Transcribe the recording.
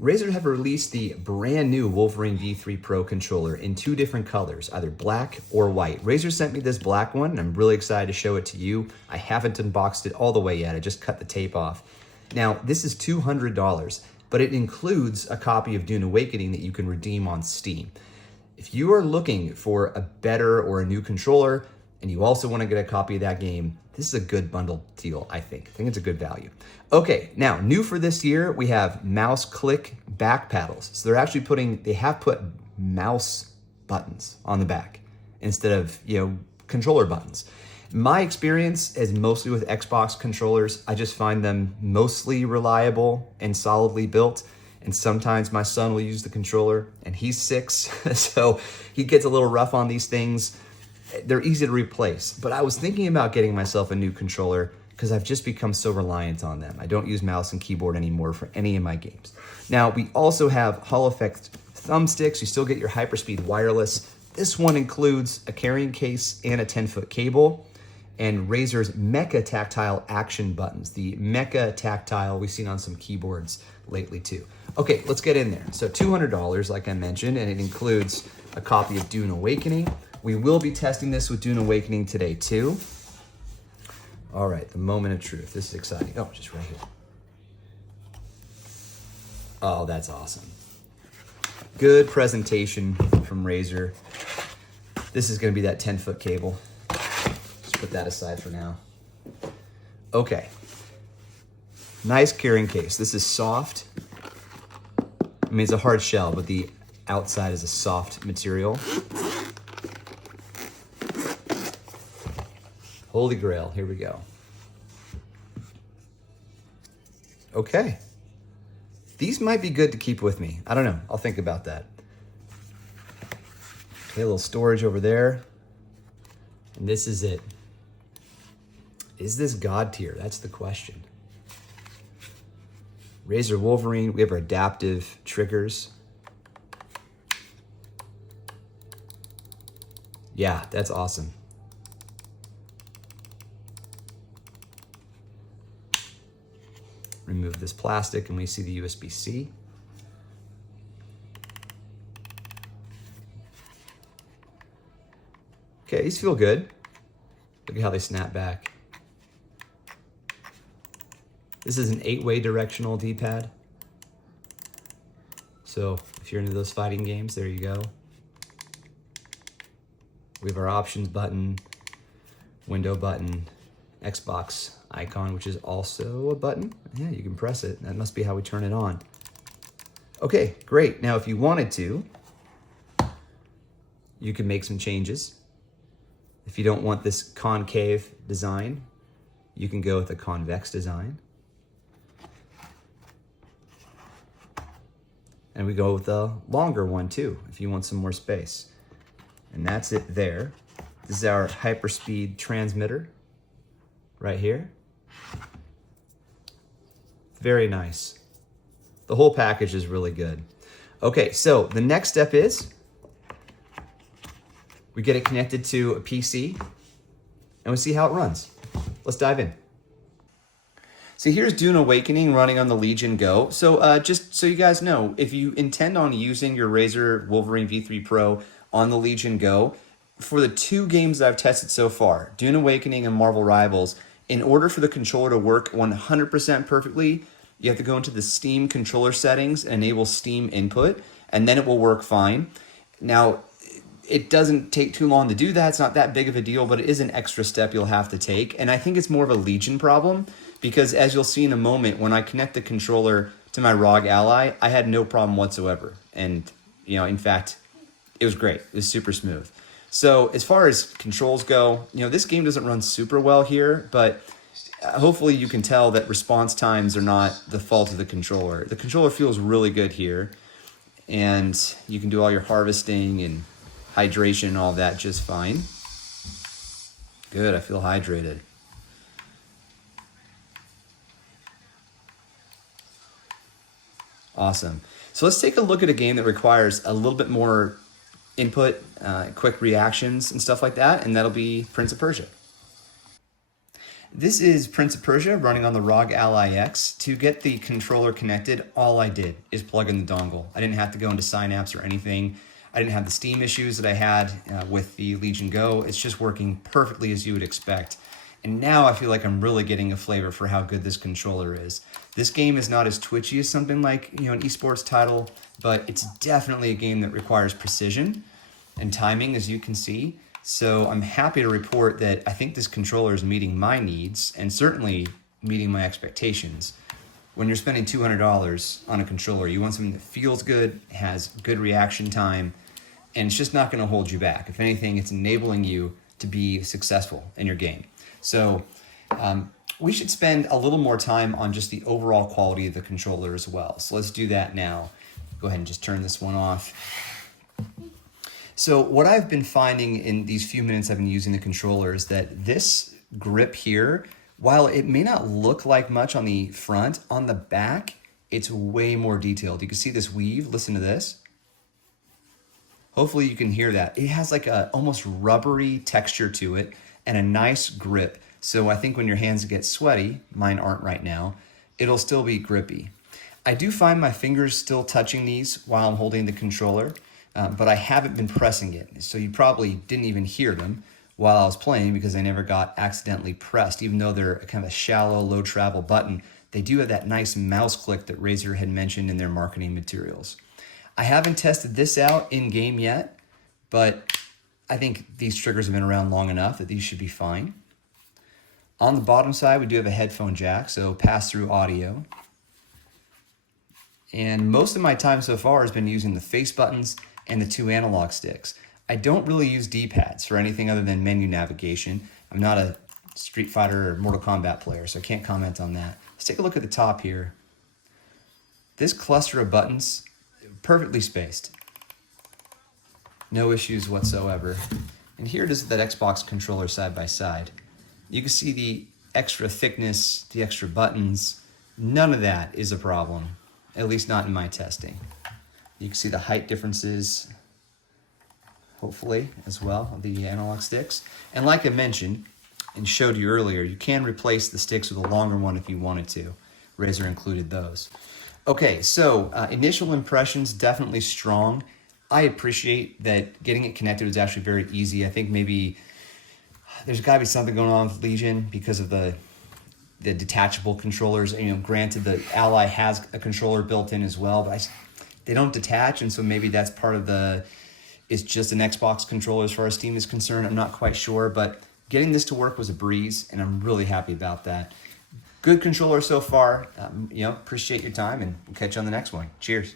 Razer have released the brand new Wolverine V3 Pro controller in 2 different colors, either black or white. Razer sent me this black one, and I'm really excited to show it to you. I haven't unboxed it all the way yet. I just cut the tape off. Now, this is $200, but it includes a copy of Dune Awakening that you can redeem on Steam. If you are looking for a better or a new controller, and you also want to get a copy of that game, this is a good bundle deal, I think. I think it's a good value. Okay, now, new for this year, we have mouse click back paddles. So they have put mouse buttons on the back instead of, controller buttons. My experience is mostly with Xbox controllers. I just find them mostly reliable and solidly built. And sometimes my son will use the controller, and he's 6, so he gets a little rough on these things. They're easy to replace, but I was thinking about getting myself a new controller because I've just become so reliant on them. I don't use mouse and keyboard anymore for any of my games. Now, we also have Hall Effect thumbsticks. You still get your hyperspeed wireless. This one includes a carrying case and a 10-foot cable, and Razer's Mecha Tactile action buttons. The Mecha Tactile we've seen on some keyboards lately too. Okay, let's get in there. So $200, like I mentioned, and it includes a copy of Dune Awakening. We will be testing this with Dune Awakening today too. All right, the moment of truth. This is exciting. Oh, just right here. Oh, that's awesome. Good presentation from Razer. This is gonna be that 10-foot cable. Just put that aside for now. Okay. Nice carrying case. This is soft. I mean, it's a hard shell, but the outside is a soft material. Holy grail, here we go. Okay. These might be good to keep with me. I don't know, I'll think about that. Okay, a little storage over there. And this is it. Is this God tier? That's the question. Razer Wolverine, we have our adaptive triggers. Yeah, that's awesome. Remove this plastic and we see the USB-C. Okay, these feel good. Look at how they snap back. This is an 8-way directional D-pad. So if you're into those fighting games, there you go. We have our options button, window button, Xbox icon, which is also a button. Yeah, you can press it. That must be how we turn it on. Okay, great. Now, if you wanted to, you can make some changes. If you don't want this concave design, you can go with a convex design. And we go with a longer one too, if you want some more space. And that's it there. This is our hyperspeed transmitter right here. Very nice. The whole package is really good. Okay, so the next step is we get it connected to a PC and we see how it runs. Let's dive in. So here's Dune Awakening running on the Legion Go. So just so you guys know, if you intend on using your Razer Wolverine V3 Pro on the Legion Go, for the 2 games that I've tested so far, Dune Awakening and Marvel Rivals, in order for the controller to work 100% perfectly, you have to go into the Steam controller settings and enable Steam input, and then it will work fine. Now, it doesn't take too long to do that. It's not that big of a deal, but it is an extra step you'll have to take. And I think it's more of a Legion problem because as you'll see in a moment, when I connect the controller to my ROG Ally, I had no problem whatsoever. And, in fact, it was great. It was super smooth. So as far as controls go, this game doesn't run super well here, but hopefully you can tell that response times are not the fault of the controller. The controller feels really good here, and you can do all your harvesting and hydration and all that just fine. Good, I feel hydrated. Awesome. So let's take a look at a game that requires a little bit more input, quick reactions and stuff like that, and that'll be Prince of Persia. This is Prince of Persia running on the ROG Ally X. To get the controller connected, all I did is plug in the dongle. I didn't have to go into Synapse or anything. I didn't have the Steam issues that I had with the Legion Go. It's just working perfectly as you would expect. And now I feel like I'm really getting a flavor for how good this controller is. This game is not as twitchy as something like an esports title, but it's definitely a game that requires precision and timing, as you can see. So I'm happy to report that I think this controller is meeting my needs and certainly meeting my expectations. When you're spending $200 on a controller, you want something that feels good, has good reaction time, and it's just not going to hold you back. If anything, it's enabling you to be successful in your game. So we should spend a little more time on just the overall quality of the controller as well. So let's do that now. Go ahead and just turn this one off. So what I've been finding in these few minutes I've been using the controller is that this grip here, while it may not look like much on the front, on the back, it's way more detailed. You can see this weave, listen to this. Hopefully you can hear that. It has like a almost rubbery texture to it and a nice grip. So I think when your hands get sweaty, mine aren't right now, it'll still be grippy. I do find my fingers still touching these while I'm holding the controller. But I haven't been pressing it, so you probably didn't even hear them while I was playing because I never got accidentally pressed. Even though they're kind of a shallow, low travel button, they do have that nice mouse click that Razer had mentioned in their marketing materials. I haven't tested this out in-game yet, but I think these triggers have been around long enough that these should be fine. On the bottom side, we do have a headphone jack, so pass-through audio. And most of my time so far has been using the face buttons and the 2 analog sticks. I don't really use D-pads for anything other than menu navigation. I'm not a Street Fighter or Mortal Kombat player, so I can't comment on that. Let's take a look at the top here. This cluster of buttons, perfectly spaced. No issues whatsoever. And here it is, that Xbox controller side by side. You can see the extra thickness, the extra buttons. None of that is a problem, at least not in my testing. You can see the height differences, hopefully, as well, of the analog sticks. And like I mentioned and showed you earlier, you can replace the sticks with a longer one if you wanted to. Razer included those. Okay, so initial impressions, definitely strong. I appreciate that getting it connected was actually very easy. I think maybe there's got to be something going on with Legion because of the detachable controllers. Granted, the Ally has a controller built in as well, but they don't detach, and so maybe that's part of it's just an Xbox controller as far as Steam is concerned. I'm not quite sure, but getting this to work was a breeze, and I'm really happy about that. Good controller so far. Appreciate your time, and we'll catch you on the next one. Cheers.